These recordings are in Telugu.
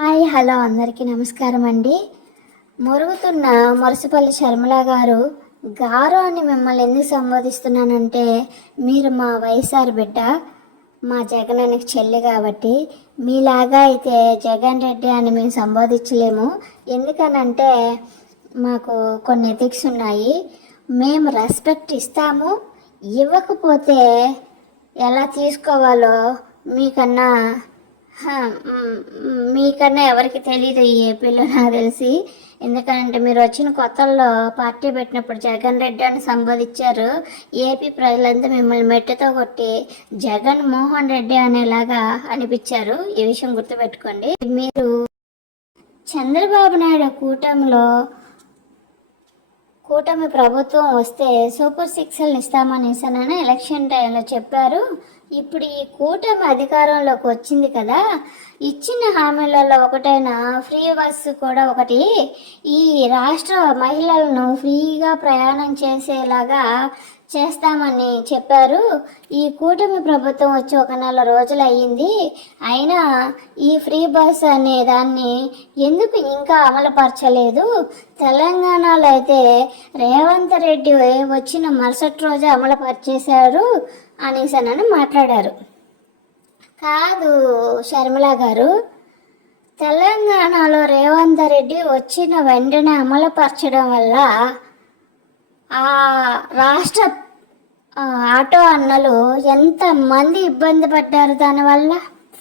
హాయ్ హలో అందరికీ నమస్కారం అండి. మురుగుతున్న మురసపల్లి శర్మల గారు గారు అని మిమ్మల్ని ఎందుకు సంబోధిస్తున్నానంటే మీరు మా వైఎస్ఆర్ బిడ్డ మా జగనానికి చెల్లి కాబట్టి మీలాగా అయితే జగన్ రెడ్డి అని మేము సంబోధించలేము. ఎందుకనంటే మాకు కొన్ని ఎథిక్స్ ఉన్నాయి. మేము రెస్పెక్ట్ ఇస్తాము. ఇవ్వకపోతే ఎలా తీసుకోవాలో మీకన్నా మీకన్నా ఎవరికి తెలియదు ఈ ఏపీలో నాకు తెలిసి. ఎందుకంటే మీరు వచ్చిన కొత్తల్లో పార్టీ పెట్టినప్పుడు జగన్ రెడ్డి అని సంబోధించారు. ఏపీ ప్రజలంతా మిమ్మల్ని మెట్టతో కొట్టి జగన్ మోహన్ రెడ్డి అనేలాగా అనిపించారు. ఈ విషయం గుర్తుపెట్టుకోండి. మీరు చంద్రబాబు నాయుడు కూటమిలో కూటమి ప్రభుత్వం వస్తే సూపర్ సిక్స్లు ఇస్తామని ఎలక్షన్ టైంలో చెప్పారు. ఇప్పుడు ఈ కూటమి అధికారంలోకి వచ్చింది కదా ఇచ్చిన హామీలలో ఒకటైన ఫ్రీ బస్సు కూడా ఒకటి ఈ రాష్ట్ర మహిళలను ఫ్రీగా ప్రయాణం చేసేలాగా చేస్తామని చెప్పారు. ఈ కూటమి ప్రభుత్వం వచ్చి ఒక నెల రోజులు అయ్యింది. అయినా ఈ ఫ్రీ బస్ అనే దాన్ని ఎందుకు ఇంకా అమలుపరచలేదు? తెలంగాణలో అయితే రేవంత్ రెడ్డి వచ్చిన మరుసటి రోజు అమలుపరిచేశారు. అనేసనని మాట్లాడారు. కాదు శర్మిల గారు తెలంగాణలో రేవంత్ రెడ్డి వచ్చిన వెంటనే అమలుపరచడం వల్ల ఆ రాష్ట్ర ఆటో అన్నలు ఎంతమంది ఇబ్బంది పడ్డారు దానివల్ల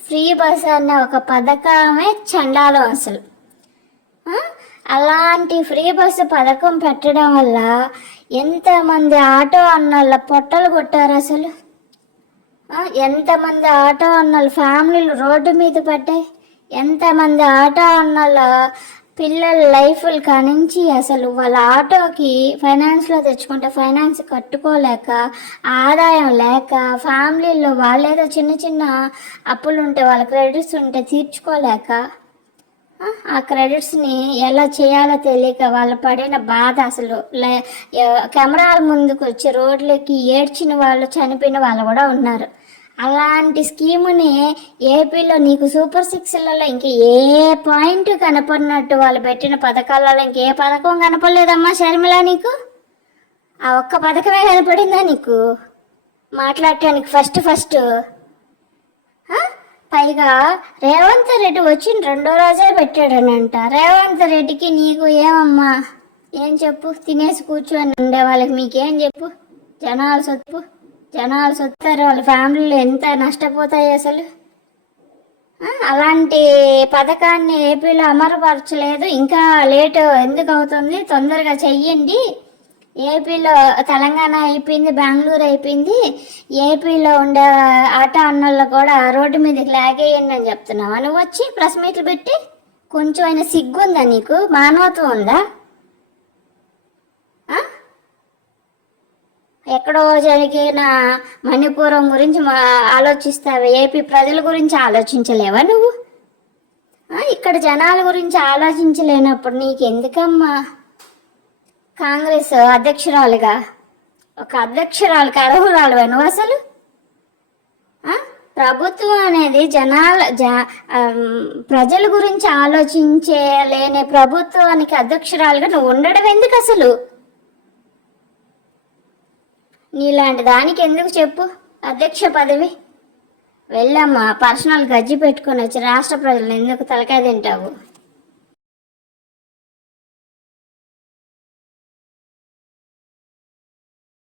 ఫ్రీ బస్ అనే ఒక పథకమే చండాలం అసలు. అలాంటి ఫ్రీ బస్సు పథకం పెట్టడం వల్ల ఎంతమంది ఆటో అన్నల పొట్టలు కొట్టారు అసలు? ఎంతమంది ఆటో అన్నలు ఫ్యామిలీలు రోడ్డు మీద పడ్డాయి ఎంతమంది ఆటో అన్నల పిల్లల లైఫ్లు కానించి అసలు వాళ్ళ ఆటోకి ఫైనాన్స్లో తెచ్చుకుంటే ఫైనాన్స్ కట్టుకోలేక ఆదాయం లేక ఫ్యామిలీలో వాళ్ళేదో చిన్న చిన్న అప్పులు ఉంటే వాళ్ళ క్రెడిట్స్ ఉంటే తీర్చుకోలేక ఆ, క్రెడిట్స్ని ఎలా చేయాలో తెలియక వాళ్ళు పడిన బాధ అసలు. కెమెరాల ముందుకు వచ్చి రోడ్లకి ఏడ్చిన వాళ్ళు చనిపోయిన వాళ్ళు కూడా ఉన్నారు. అలాంటి స్కీముని ఏపీలో నీకు సూపర్ సిక్స్లలో ఇంక ఏ పాయింట్ కనపడినట్టు వాళ్ళు పెట్టిన పథకాలలో ఇంకే పథకం కనపడలేదమ్మా షర్మిల నీకు? ఆ ఒక్క పథకమే కనపడిందా నీకు? మాట్లాడటానికి ఫస్ట్ ఫస్ట్ పైగా రేవంత్ రెడ్డి వచ్చిన రెండో రోజే పెట్టాడనంట. రేవంత్ రెడ్డికి నీకు ఏమమ్మా? ఏం చెప్పు? తినేసి కూర్చొని ఉండే వాళ్ళకి మీకేం చెప్పు? జనాలు చెప్పు జనాలు చూస్తారు వాళ్ళ ఫ్యామిలీలు ఎంత నష్టపోతాయి అసలు? అలాంటి పథకాన్ని ఏపీలో అమలుపరచలేదు. ఇంకా లేట్ ఎందుకు అవుతుంది? తొందరగా చెయ్యండి. ఏపీలో తెలంగాణ అయిపోయింది బెంగళూరు అయిపోయింది. ఏపీలో ఉండే ఆటో అన్నోళ్ళు కూడా రోడ్డు మీదకి లాగేయండి అని చెప్తున్నావు? నువ్వు వచ్చి ప్రెస్ మీట్లు పెట్టి కొంచెం అయినా సిగ్గుందా నీకు? మానవత్వం ఉందా ఆ? ఎక్కడో జరిగిన మణిపురం గురించి ఆలోచిస్తావు. ఏపీ ప్రజల గురించి ఆలోచించలేవా నువ్వు? ఇక్కడ జనాల గురించి ఆలోచించలేనప్పుడు నీకు ఎందుకమ్మా కాంగ్రెస్ అధ్యక్షురాలుగా ఒక అధ్యక్షురాలుగా అర్హురాలువా నువ్వు అసలు? ప్రభుత్వం అనేది జనాల జ ప్రజల గురించి ఆలోచించే లేని ప్రభుత్వానికి అధ్యక్షురాలుగా నువ్వు ఉండడం ఎందుకు అసలు? నీలాంటి దానికి ఎందుకు చెప్పు? అధ్యక్ష పదవి. వెళ్ళమ్మా పర్సనల్ గజ్జి పెట్టుకొని వచ్చి రాష్ట్ర ప్రజలను ఎందుకు తలకాయ తింటావు?